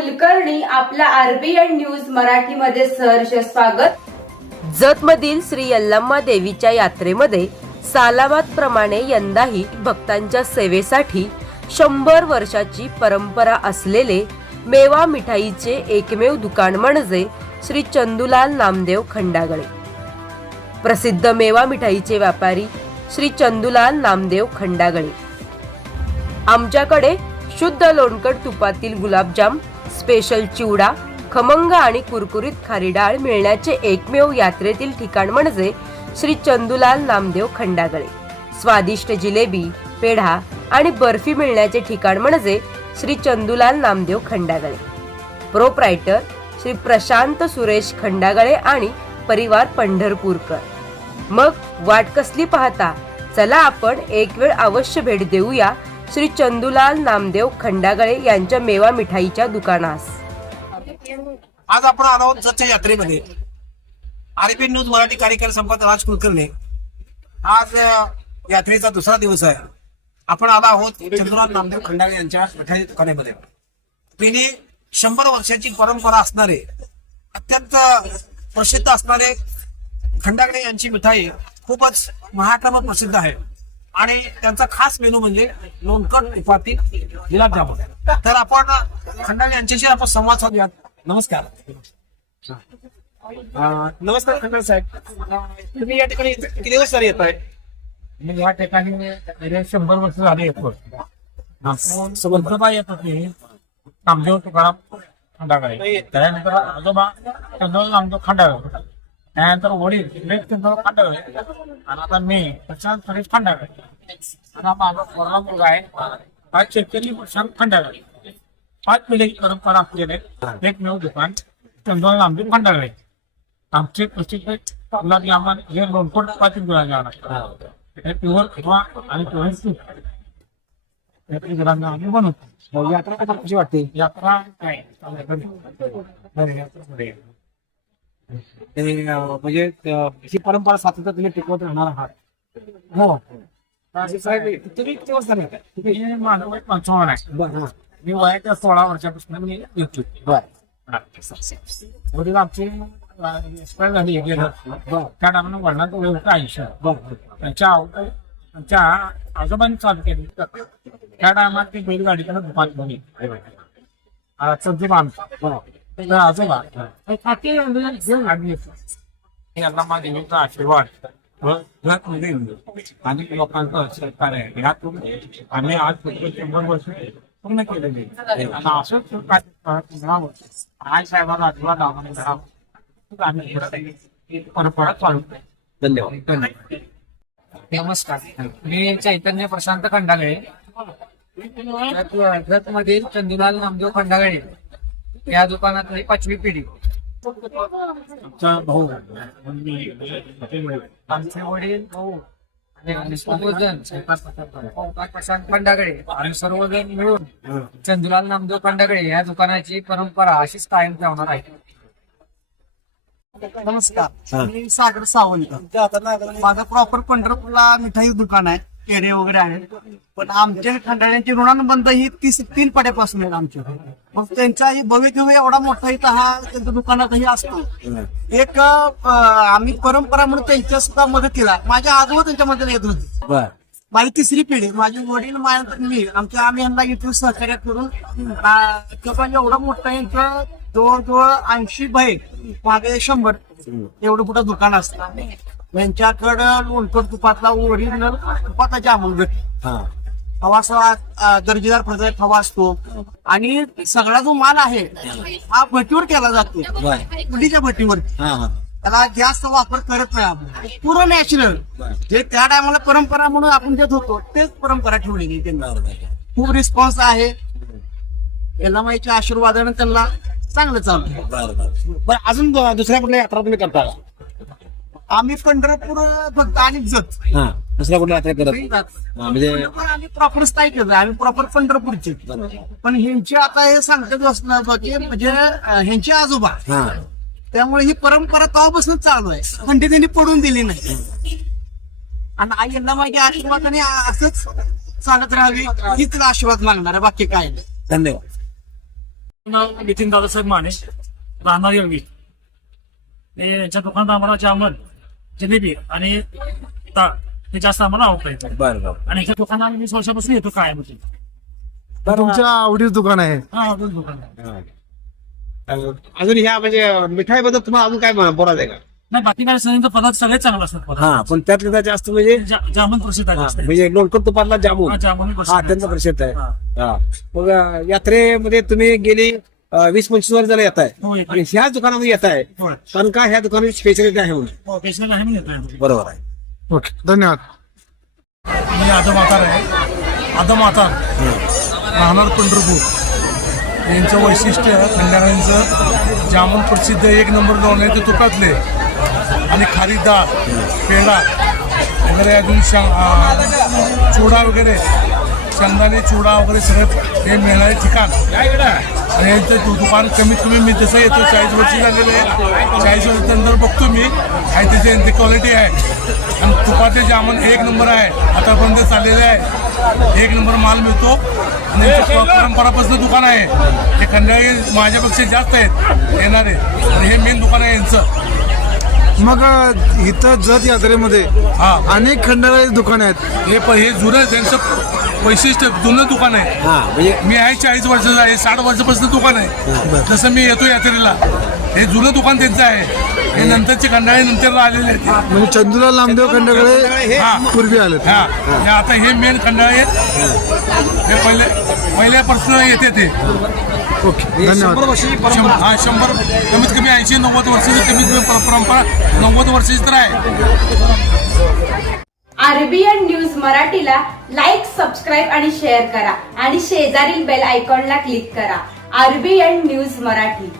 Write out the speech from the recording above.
कुलकर्णी आपला RBN news मराठीमध्ये सहर्ष स्वागत. जतमधील श्री यल्लम्मा देवीच्या यात्रेमध्ये सालाबाद प्रमाणे यंदाही भक्तांच्या सेवेसाठी शंभर वर्षाची परंपरा असलेले मेवा मिठाईचे एकमेव दुकान म्हणजे श्री चंदुलाल नामदेव खंडागळे. प्रसिद्ध मेवा मिठाईचे व्यापारी श्री चंदुलाल नामदेव खंडागळे. आमच्याकडे शुद्ध लोणकट तुपातील गुलाबजाम स्पेशल चिवडा खमंग आणि कुरकुरीत खारी डाळ मिळण्याचे एकमेव यात्रेतील ठिकाण म्हणजे श्री चंदुलाल नामदेव खंडागळे. स्वादिष्ट जिलेबी पेढा आणि बर्फी मिळण्याचे ठिकाण म्हणजे श्री चंदुलाल नामदेव खंडागळे. प्रोप्रायटर श्री प्रशांत सुरेश खंडागळे आणि परिवार पंढरपूरकर. मग वाट कसली पाहता? चला आपण एक वेळ अवश्य भेट देऊया श्री चंदुलाल नामदेव खंडागळे यांच्या मेवा मिठाईच्या दुकानास. आज आपण आलो आहोत स्वच्छ यात्रेमध्ये. आरबी न्यूज मराठी कार्यकारी संपादक राज कुलकर्णी. आज यात्रेचा दुसरा दिवस आहे. आपण आलो आहोत चंद्रनाथ नामदेव खंडाळे यांच्या मिठाई दुकानामध्ये. तिने शंभर वर्षाची परंपरा असणारे अत्यंत प्रसिद्ध असणारे खंडागळे यांची मिठाई खूपच महाराष्ट्रावर प्रसिद्ध आहे. आणि त्यांचा खास मेनू म्हणजे लोणकट तुपातील गुलाबजामुन तर आपण खंडागडे यांच्याशी आपण संवाद साधूयात. नमस्कार. नमस्कार खंडागडे साहेब. तुम्ही या ठिकाणी किती दिवस तरी येत आहे मी या ठिकाणी शंभर वर्ष झाले येतो. येत होते. कामदेव तुकाराम खंडागळे त्यानंतर आजोबा खंडागळे त्यानंतर वडील विवेक खंडागळे आणि आता मी प्रशांत सुरेश खंडागळे आता माझा थोरला मुलगा आहे. हा शेतकरी प्रशांत खंडागळे पाच पिढीची परंपरा असलेले एकमेव दुकान. चंद्रबाबू नामदेव खंडागळे आमचे प्रसिद्ध हे लोणकोट हे प्युअर किंवा आणि प्युअर आम्ही बनवतो. यात्रा कशी वाटते? यात्रा काय. ते, म्हणजे अं, ही परंपरा सातत्य तुम्ही टिकवत राहणार आहात. हो. तुम्ही किती? हे माझं वय पंचावन्न आहे. बरं मी वयाच्या सोळा वर्षापासून मी येतो बरं. वडील आमचे एक्सपायर झाली गेलं बरं. त्या टायमाला वडिलांचं वय होतं बरं. त्यांच्या त्यांच्या आजोबांनी चालू केली. त्या टायमात ती दुकान बनली. सब्जी आमचा. बरं. तर आजोबा हे खाते घेऊन आम्ही. यांना आशीर्वाद व लोकांचं सहकार्य आहे यातून आम्ही आज फक्त शंभर वर्ष पूर्ण केलेली. आणि असंच कार्य करत राहावं. आई साहेबांना आशीर्वाद आम्हाला द्यावा. तर आम्ही परंपरा चालू ठेवू. धन्यवाद नमस्कार मी चैतन्य प्रशांत खंडागळे जत मधील चंदुलाल नामदेव खंडागळे या दुकानातली पाचवी पिढी. आमचा भाऊ आमचे वडील भाऊ आणि सर्वजण प्रशांत आणि सर्वजण मिळून चंदुलाल नामदेव खंडागळे या दुकानाची परंपरा अशीच कायम ठेवणार आहे. नमस्कार. मी सागर सावंत. माझं प्रॉपर पंढरपूरला मिठाई दुकान आहे. केडे वगैरे आहेत. पण आमच्या खंडाळ्यांची ऋणानुबंध ही तीस तीन पाड्यापासून आहेत आमच्या. मग त्यांचाही भवितव्य एवढा मोठा इथं हा त्यांच्या दुकानातही असतो. एक आम्ही परंपरा म्हणून त्यांच्या सुद्धा मदतीला माझ्या आजोबा त्यांच्या मदतीला येत होते. माझी तिसरी पिढी माझे वडील माझ्यानंतर मी आमच्या आम्ही यांना इथून सहकार्य करून एवढा मोठा यांचं जवळजवळ ऐंशी बाई मागे शंभर. एवढं मोठं दुकान असतं. यांच्याकडं लोणकट तुपातला ओरिजिनल तुपाचा जामून भेटतो हवा असा दर्जेदार प्रकारचा हवा असतो. आणि सगळा जो माल आहे हा भट्टीवर केला जातो. उडीच्या भट्टीवर. हा हा. त्याला जास्त वापर करत नाही आपण. पूर्ण नॅचरल. जे त्या टायमाला परंपरा म्हणून आपण देत होतो तेच परंपरा ठेवलेली त्यांना. खूप रिस्पॉन्स आहे. माहिती आशीर्वादाने त्यांना चांगलं चालू बरं अजून दुसऱ्या कुठल्या यात्रा तुम्ही करता का? आम्ही पंढरपूर फक्त आणि जत. हा दुसऱ्या कुठल्या यात्रा करत? हा, म्हणजे पंढरपूर आम्ही प्रॉपर स्थायिक आम्ही प्रॉपर पंढरपूरचे. पण ह्यांचे आता हे सांगतात असणार की म्हणजे अं, ह्यांचे आजोबा. हा. त्यामुळे ही परंपरा तेव्हापासून चालू आहे. पण ती त्यांनी पडून दिली नाही. आणि आई यांना माहिती आशीर्वादाने असंच चालत राहावी हीच आशीर्वाद मागणार आहे बाकी काय नाही. धन्यवाद. नाव नितीन दादासाहेब माने राहणार योगी यांच्या दुकानात आम्हाला जामन जिलेबी आणि ताक हे जास्त आम्हाला आवडतं बरं बरं आणि इथे दुकानात आम्ही वीस वर्षापासून येतो काय म्हणजे तुमच्या आवडीचं दुकान आहे हा आवडतं दुकान आहे. अजून ह्या म्हणजे मिठाई बद्दल तुम्हाला अजून काय बोलायचं आहे का नाही बाकी काय सणांचा पदार्थ सगळे चांगले असतात पदार्थ हा पण त्यातलं त्यात जास्त म्हणजे जा- जामून प्रसिद्ध आहे हा, जास्त. म्हणजे लोणकर तुपातला जामून हा, जामुन प्रसिद्ध हा आहे. त्यांचा प्रसिद्ध आहे हा. हा. मग अं, यात्रेमध्ये तुम्ही गेली वीस पंचवीस वर्ष झालं येत आहे. येतोय. आणि ह्याच दुकानामध्ये येत आहे. होय. कारण का ह्या दुकानाची स्पेशालिटी आहे म्हणून. हो, पेशंट आहे बरोबर आहे. ओके धन्यवाद. मी आदम आतार आहे. आदम आतार राहणार पंढरपूर. यांचं वैशिष्ट्य खंडाळ्यांचं जामून प्रसिद्ध एक नंबर लावून आहे ते तुपातले. आणि खारी डाळ पेढा वगैरे अजून शा- चुडा वगैरे. शेंगदाणे चुडा वगैरे सगळं हे मिळणारे ठिकाण. आणि यांचं दु- दुकान कमीत कमी मी तसं येतो चाळीस वर्ष झालेलं आहे. चाळीस वर्षानंतर बघतो मी. आणि त्याची यांची क्वालिटी आहे. आणि तुपाचे जामून एक नंबर आहे. आतापर्यंत चाललेले आहे. एक नंबर माल मिळतो. आणि परंपरापासून दुकान आहे. हे खंडाळी माझ्यापेक्षा जास्त आहेत. येणारे. आणि हे मेन दुकान आहे यांचं. मग अं, इथं जत यात्रेमध्ये हा. अनेक खंडाळी दुकान आहेत. हे प- हे जुनं त्यांचं वैशिष्ट्य जुनं दुकान आहे. हा म्हणजे मी आहे चाळीस वर्षाचा आहे साठ वर्षापासून दुकान आहे. जसं मी येतो यात्रेला हे जुनं दुकान त्यांचं आहे. हे नंतरची खंडाळी नंतर आलेले आहेत. म्हणजे चंदुलाल नामदेव खंडकडे हा. पूर्वी आलेत हा. हे आता हे मेन खंडाळे आहेत. हे. पहिले पहिल्यापासून येते ते. ओके हे शंभर धन्यवाद. वर्षाची परंपरा. हा शंभर कमीत कमी ऐंशी नव्वद वर्षाची कमीत कमी पर- परंपरा. नव्वद वर्षाची तर आहे. आरबीएन न्यूज मराठीला लाईक सबस्क्राईब आणि शेअर करा. आणि शेजारील बेल आयकॉनला क्लिक करा. RBN news Marathi.